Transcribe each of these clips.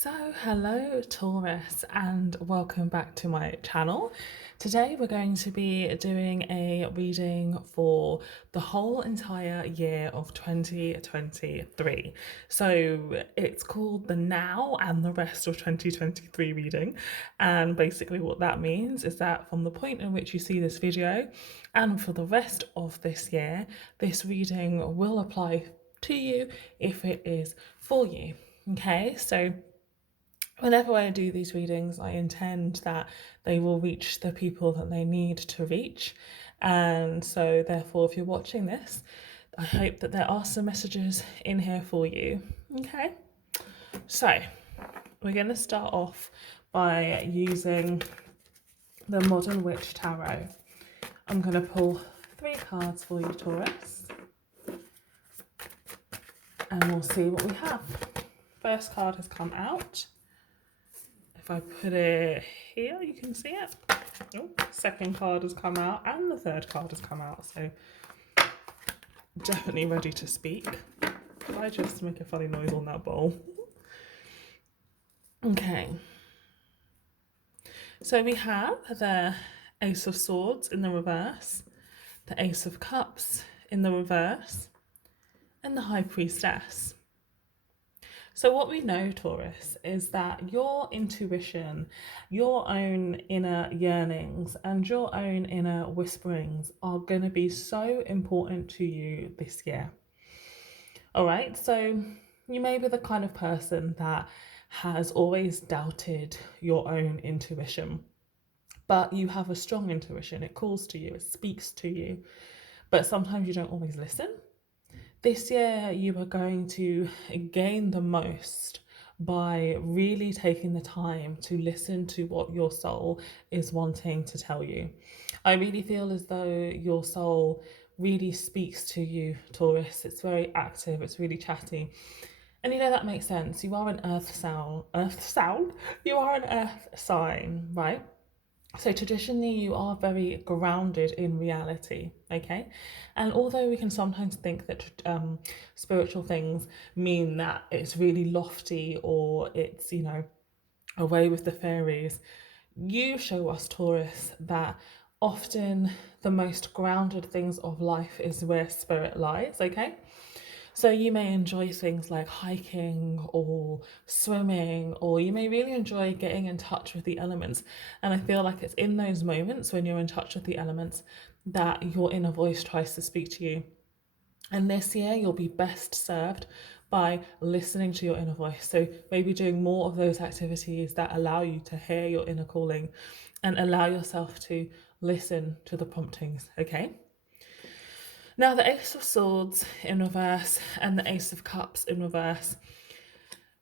So, hello Taurus, and welcome back to my channel. Today we're going to be doing a reading for the whole entire year of 2023. So it's called the Now and the Rest of 2023 reading. And basically what that means is that from the point in which you see this video and for the rest of this year, this reading will apply to you if it is for you. Okay, so whenever I do these readings, I intend that they will reach the people that they need to reach. And so, therefore, if you're watching this, I hope that there are some messages in here for you. Okay, so we're going to start off by using the Modern Witch Tarot. I'm going to pull 3 cards for you, Taurus, and we'll see what we have. First card has come out. If I put it here, you can see it. Oh, second card has come out and the third card has come out. So definitely ready to speak. Could I just make a funny noise on that bowl? Okay. So we have the Ace of Swords in the reverse, the Ace of Cups in the reverse, and the High Priestess. So what we know, Taurus, is that your intuition, your own inner yearnings, and your own inner whisperings are going to be so important to you this year. All right, so you may be the kind of person that has always doubted your own intuition, but you have a strong intuition. It calls to you, it speaks to you, but sometimes you don't always listen. This year, you are going to gain the most by really taking the time to listen to what your soul is wanting to tell you. I really feel as though your soul really speaks to you, Taurus. It's very active, it's really chatty. And you know that makes sense. You are an earth sound. You are an earth sign, right? So traditionally, you are very grounded in reality, okay? And although we can sometimes think that spiritual things mean that it's really lofty or it's, away with the fairies, you show us, Taurus, that often the most grounded things of life is where spirit lies, okay? So you may enjoy things like hiking or swimming, or you may really enjoy getting in touch with the elements. And I feel like it's in those moments when you're in touch with the elements that your inner voice tries to speak to you. And this year, you'll be best served by listening to your inner voice. So maybe doing more of those activities that allow you to hear your inner calling and allow yourself to listen to the promptings, okay? Now, the Ace of Swords in reverse and the Ace of Cups in reverse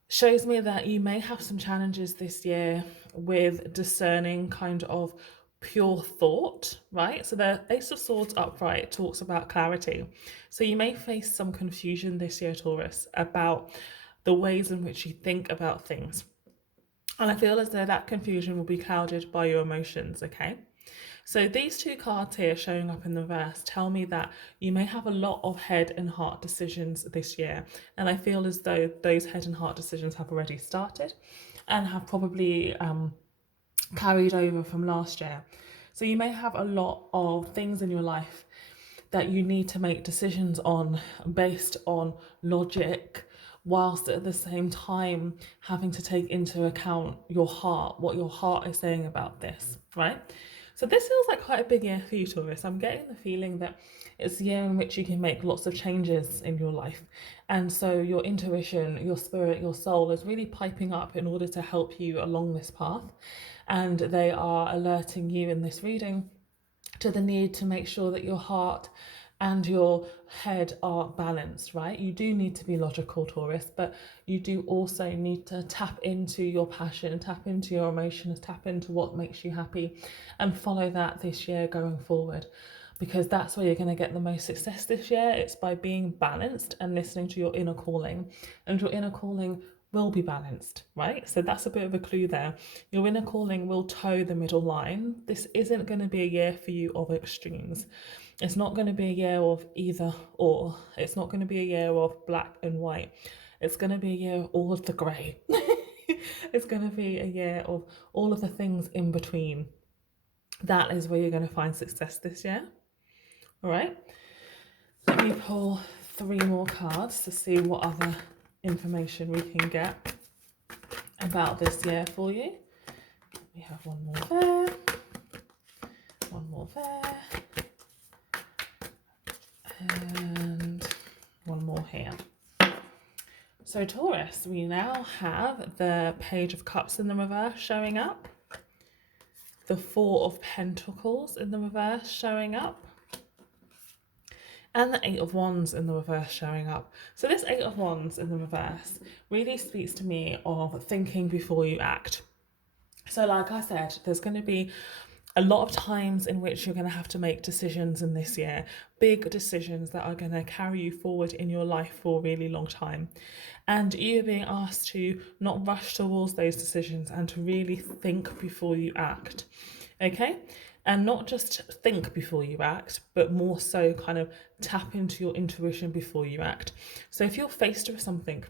shows me that you may have some challenges this year with discerning kind of pure thought, right? So the Ace of Swords upright talks about clarity. So you may face some confusion this year, Taurus, about the ways in which you think about things. And I feel as though that confusion will be clouded by your emotions, okay? So these 2 cards here showing up in the verse tell me that you may have a lot of head and heart decisions this year. And I feel as though those head and heart decisions have already started and have probably carried over from last year. So you may have a lot of things in your life that you need to make decisions on based on logic, whilst at the same time having to take into account your heart, what your heart is saying about this, right? So this feels like quite a big year for you, Taurus. I'm getting the feeling that it's the year in which you can make lots of changes in your life. And so your intuition, your spirit, your soul is really piping up in order to help you along this path. And they are alerting you in this reading to the need to make sure that your heart and your head are balanced, right? You do need to be logical, Taurus, but you do also need to tap into your passion, tap into your emotions, tap into what makes you happy, and follow that this year going forward, because that's where you're going to get the most success this year. It's by being balanced and listening to your inner calling, and your inner calling will be balanced, right? So that's a bit of a clue there. Your inner calling will toe the middle line. This isn't going to be a year for you of extremes. It's not going to be a year of either or. It's not going to be a year of black and white. It's going to be a year of all of the grey. It's going to be a year of all of the things in between. That is where you're going to find success this year. All right. Let me pull 3 more cards to see what other information we can get about this year for you. We have one more there, one more there, and one more here. So Taurus, we now have the Page of Cups in the reverse showing up, the 4 of Pentacles in the reverse showing up, and the 8 of Wands in the reverse showing up. So this 8 of Wands in the reverse really speaks to me of thinking before you act. So like I said, there's going to be a lot of times in which you're going to have to make decisions in this year, big decisions that are going to carry you forward in your life for a really long time. And you're being asked to not rush towards those decisions and to really think before you act. Okay? And not just think before you act, but more so kind of tap into your intuition before you act. So if you're faced with something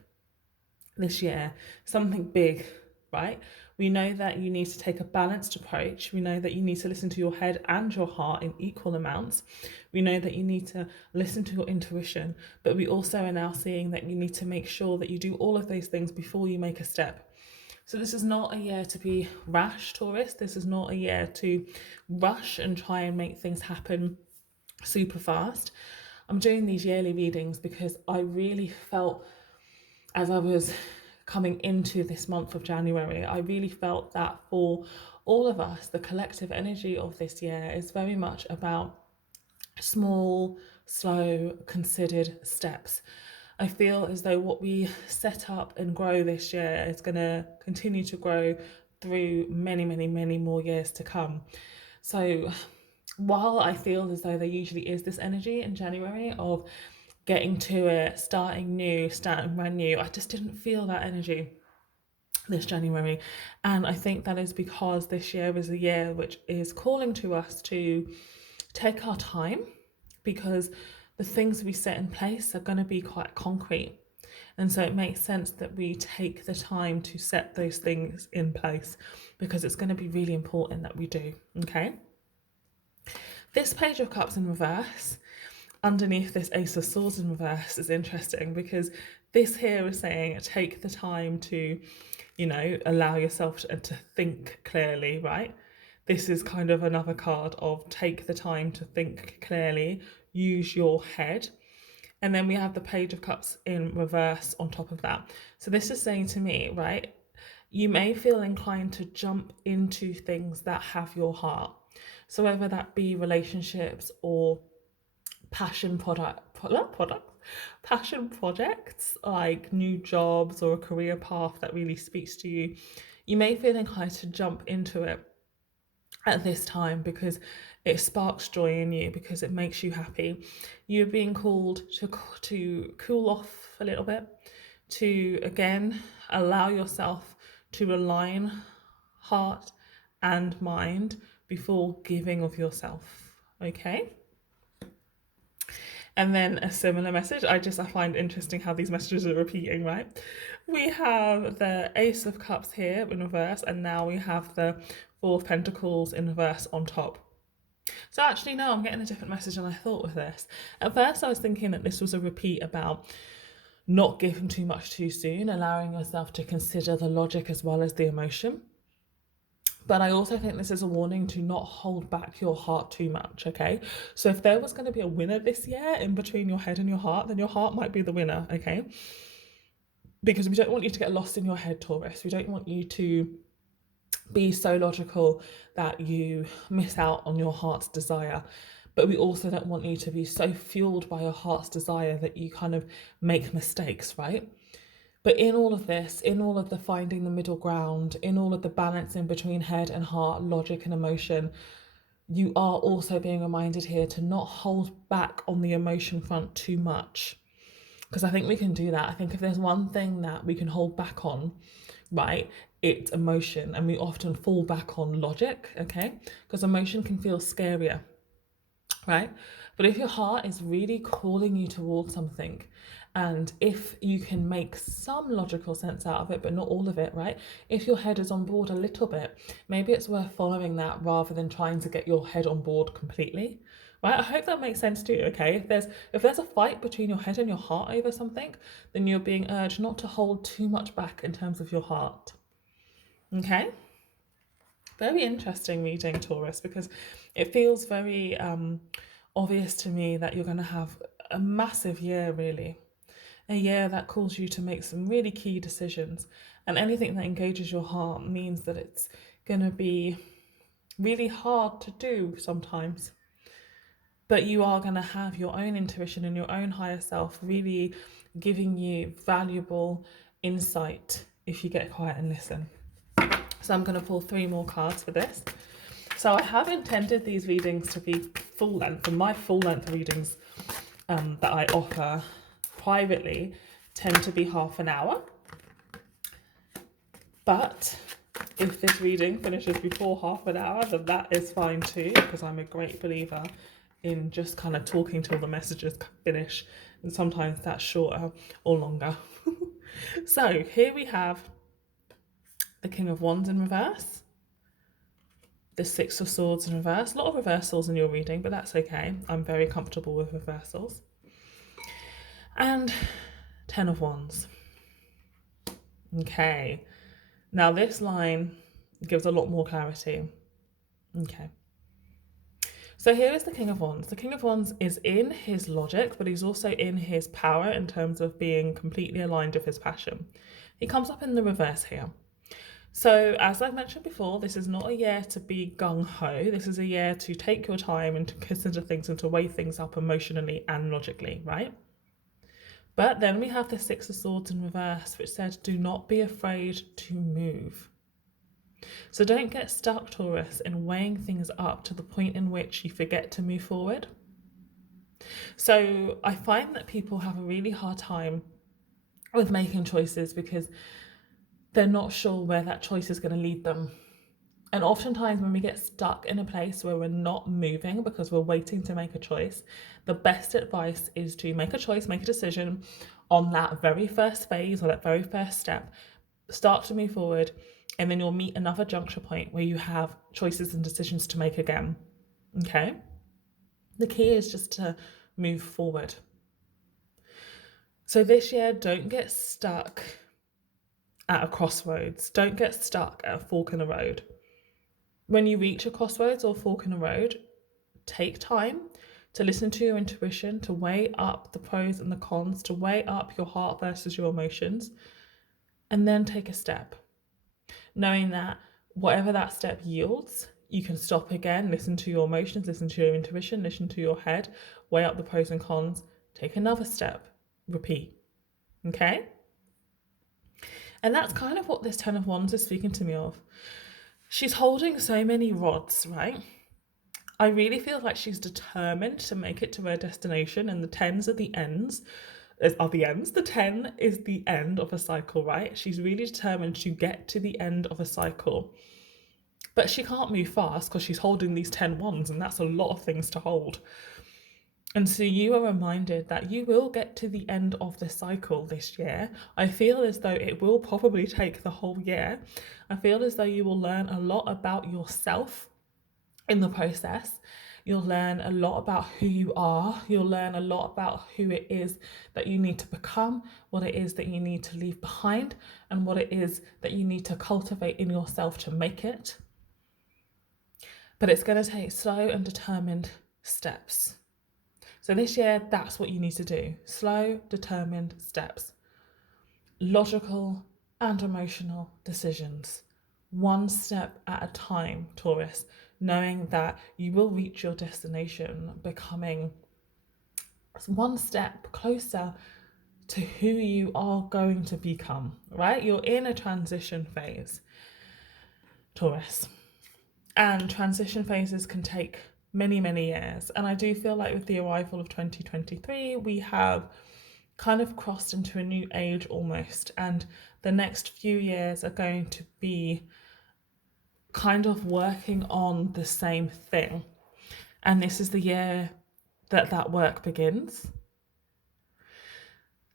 this year, something big, right? We know that you need to take a balanced approach. We know that you need to listen to your head and your heart in equal amounts. We know that you need to listen to your intuition, but we also are now seeing that you need to make sure that you do all of those things before you make a step. So this is not a year to be rash, Taurus. This is not a year to rush and try and make things happen super fast. I'm doing these yearly readings because I really felt, as I was coming into this month of January, I really felt that for all of us, the collective energy of this year is very much about small, slow, considered steps. I feel as though what we set up and grow this year is going to continue to grow through many, many, many more years to come. So while I feel as though there usually is this energy in January of getting to it, starting new, starting brand new, I just didn't feel that energy this January. And I think that is because this year is a year which is calling to us to take our time, because the things we set in place are going to be quite concrete. And so it makes sense that we take the time to set those things in place, because it's going to be really important that we do. Okay. This Page of Cups in reverse, underneath this Ace of Swords in reverse, is interesting, because this here is saying take the time to, allow yourself to think clearly, right? This is kind of another card of take the time to think clearly, use your head. And then we have the Page of Cups in reverse on top of that. So this is saying to me, right, you may feel inclined to jump into things that have your heart. So whether that be relationships or passion passion projects, like new jobs or a career path that really speaks to you, you may feel inclined to jump into it at this time because it sparks joy in you, because it makes you happy. You're being called to cool off a little bit, to again allow yourself to align heart and mind before giving of yourself. Okay. And then a similar message. I find interesting how these messages are repeating, right? We have the Ace of Cups here in reverse, and now we have the 4 of Pentacles in reverse on top. So actually, no, I'm getting a different message than I thought with this. At first, I was thinking that this was a repeat about not giving too much too soon, allowing yourself to consider the logic as well as the emotion. But I also think this is a warning to not hold back your heart too much, okay? So if there was going to be a winner this year in between your head and your heart, then your heart might be the winner, okay? Because we don't want you to get lost in your head, Taurus. We don't want you to be so logical that you miss out on your heart's desire. But we also don't want you to be so fueled by your heart's desire that you kind of make mistakes, right? But in all of this, in all of the finding the middle ground, in all of the balancing between head and heart, logic and emotion, you are also being reminded here to not hold back on the emotion front too much. Because I think we can do that. I think if there's one thing that we can hold back on, right, it's emotion. And we often fall back on logic, okay? Because emotion can feel scarier, right? But if your heart is really calling you towards something, and if you can make some logical sense out of it, but not all of it, right? If your head is on board a little bit, maybe it's worth following that rather than trying to get your head on board completely, right? I hope that makes sense to you, okay? If there's a fight between your head and your heart over something, then you're being urged not to hold too much back in terms of your heart, okay? Very interesting reading, Taurus, because it feels very obvious to me that you're going to have a massive year, really. A year that calls you to make some really key decisions. And anything that engages your heart means that it's going to be really hard to do sometimes. But you are going to have your own intuition and your own higher self really giving you valuable insight if you get quiet and listen. So I'm going to pull 3 more cards for this. So I have intended these readings to be full length, and my full length readings that I offer privately tend to be half an hour. But if this reading finishes before half an hour, then that is fine too, because I'm a great believer in just kind of talking till the messages finish, and sometimes that's shorter or longer. So here we have the King of Wands in reverse, the Six of Swords in reverse. A lot of reversals in your reading, but that's okay. I'm very comfortable with reversals. And 10 of Wands. Okay. Now this line gives a lot more clarity. Okay. So here is the King of Wands. The King of Wands is in his logic, but he's also in his power in terms of being completely aligned with his passion. He comes up in the reverse here. So as I've mentioned before, this is not a year to be gung-ho. This is a year to take your time and to consider things and to weigh things up emotionally and logically, right? But then we have the Six of Swords in reverse, which said, do not be afraid to move. So don't get stuck, Taurus, in weighing things up to the point in which you forget to move forward. So I find that people have a really hard time with making choices because they're not sure where that choice is going to lead them. And oftentimes when we get stuck in a place where we're not moving because we're waiting to make a choice, the best advice is to make a choice, make a decision on that very first phase or that very first step, start to move forward, and then you'll meet another juncture point where you have choices and decisions to make again, okay? The key is just to move forward. So this year, don't get stuck at a crossroads. Don't get stuck at a fork in the road. When you reach a crossroads or fork in a road, take time to listen to your intuition, to weigh up the pros and the cons, to weigh up your heart versus your emotions, and then take a step. Knowing that whatever that step yields, you can stop again, listen to your emotions, listen to your intuition, listen to your head, weigh up the pros and cons, take another step, repeat. Okay? And that's kind of what this 10 of Wands is speaking to me of. She's holding so many rods, right? I really feel like she's determined to make it to her destination, and the 10s are the ends. The 10 is the end of a cycle, right? She's really determined to get to the end of a cycle. But she can't move fast because she's holding these 10 wands, and that's a lot of things to hold. And so you are reminded that you will get to the end of the cycle this year. I feel as though it will probably take the whole year. I feel as though you will learn a lot about yourself in the process. You'll learn a lot about who you are. You'll learn a lot about who it is that you need to become, what it is that you need to leave behind, and what it is that you need to cultivate in yourself to make it. But it's going to take slow and determined steps. So this year, that's what you need to do. Slow, determined steps. Logical and emotional decisions. One step at a time, Taurus, knowing that you will reach your destination, becoming one step closer to who you are going to become, right? You're in a transition phase, Taurus. And transition phases can take many, many years. And I do feel like with the arrival of 2023, we have kind of crossed into a new age almost. And the next few years are going to be kind of working on the same thing. And this is the year that work begins.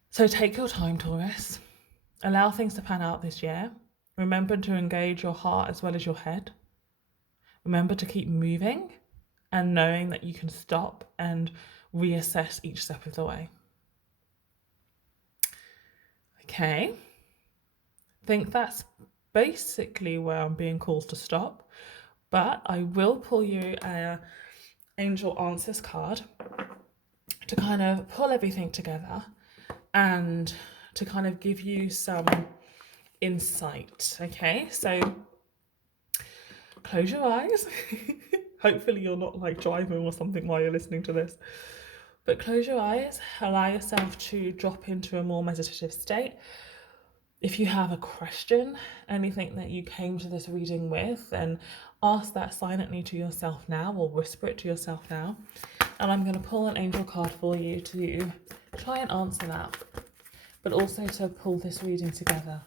So take your time, Taurus. Allow things to pan out this year. Remember to engage your heart as well as your head. Remember to keep moving and knowing that you can stop and reassess each step of the way. Okay. I think that's basically where I'm being called to stop, but I will pull you a Angel Answers card to kind of pull everything together and to kind of give you some insight. Okay, so close your eyes. Hopefully you're not like driving or something while you're listening to this, but close your eyes, allow yourself to drop into a more meditative state. If you have a question, anything that you came to this reading with, then ask that silently to yourself now, or whisper it to yourself now. And I'm going to pull an angel card for you to try and answer that, but also to pull this reading together.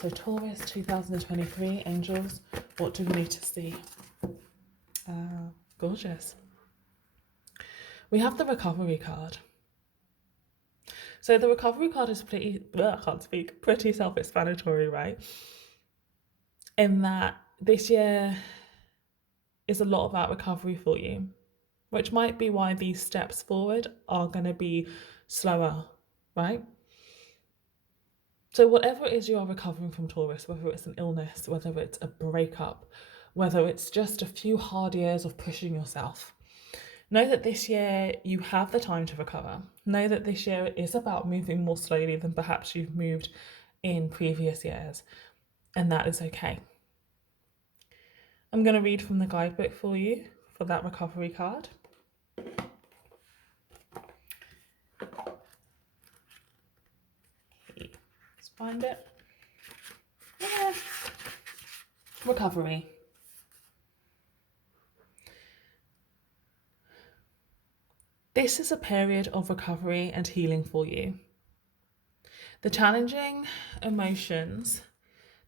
So Taurus 2023, angels, what do we need to see? Gorgeous. We have the recovery card. So the recovery card is pretty self-explanatory, right? In that this year is a lot about recovery for you, which might be why these steps forward are going to be slower, right? So whatever it is you are recovering from, Taurus, whether it's an illness, whether it's a breakup, whether it's just a few hard years of pushing yourself, know that this year you have the time to recover. Know that this year is about moving more slowly than perhaps you've moved in previous years, and that is okay. I'm going to read from the guidebook for you for that recovery card. Let's find it. Yeah. Recovery. This is a period of recovery and healing for you. The challenging emotions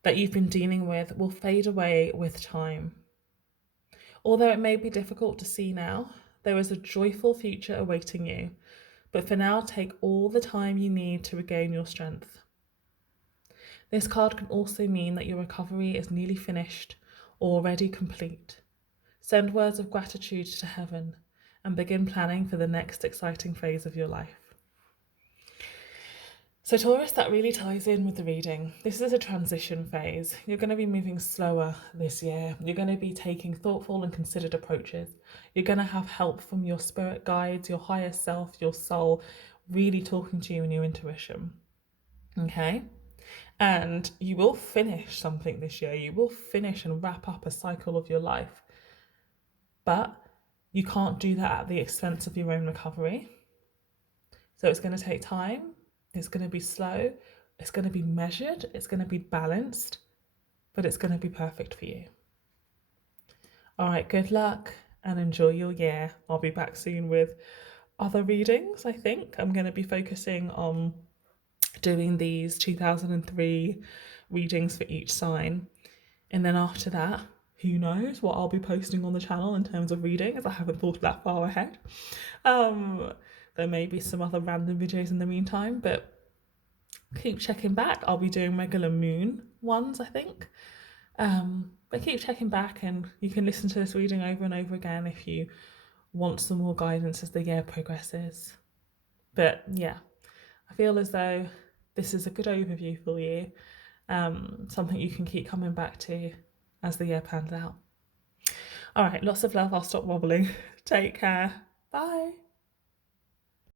that you've been dealing with will fade away with time. Although it may be difficult to see now, there is a joyful future awaiting you. But for now, take all the time you need to regain your strength. This card can also mean that your recovery is nearly finished or already complete. Send words of gratitude to heaven and begin planning for the next exciting phase of your life. So Taurus, that really ties in with the reading. This is a transition phase. You're going to be moving slower this year. You're going to be taking thoughtful and considered approaches. You're going to have help from your spirit guides, your higher self, your soul, really talking to you and your intuition. Okay? And you will finish something this year. You will finish and wrap up a cycle of your life. But you can't do that at the expense of your own recovery. So it's going to take time. It's going to be slow. It's going to be measured. It's going to be balanced. But it's going to be perfect for you. All right, good luck and enjoy your year. I'll be back soon with other readings, I think. I'm going to be focusing on doing these 2003 readings for each sign. And then after that, who knows what I'll be posting on the channel in terms of readings. I haven't thought that far ahead. There may be some other random videos in the meantime, but keep checking back. I'll be doing regular moon ones, I think. But keep checking back, and you can listen to this reading over and over again if you want some more guidance as the year progresses. But yeah, I feel as though this is a good overview for you. Something you can keep coming back to as the year pans out. All right, lots of love. I'll stop wobbling. Take care. Bye.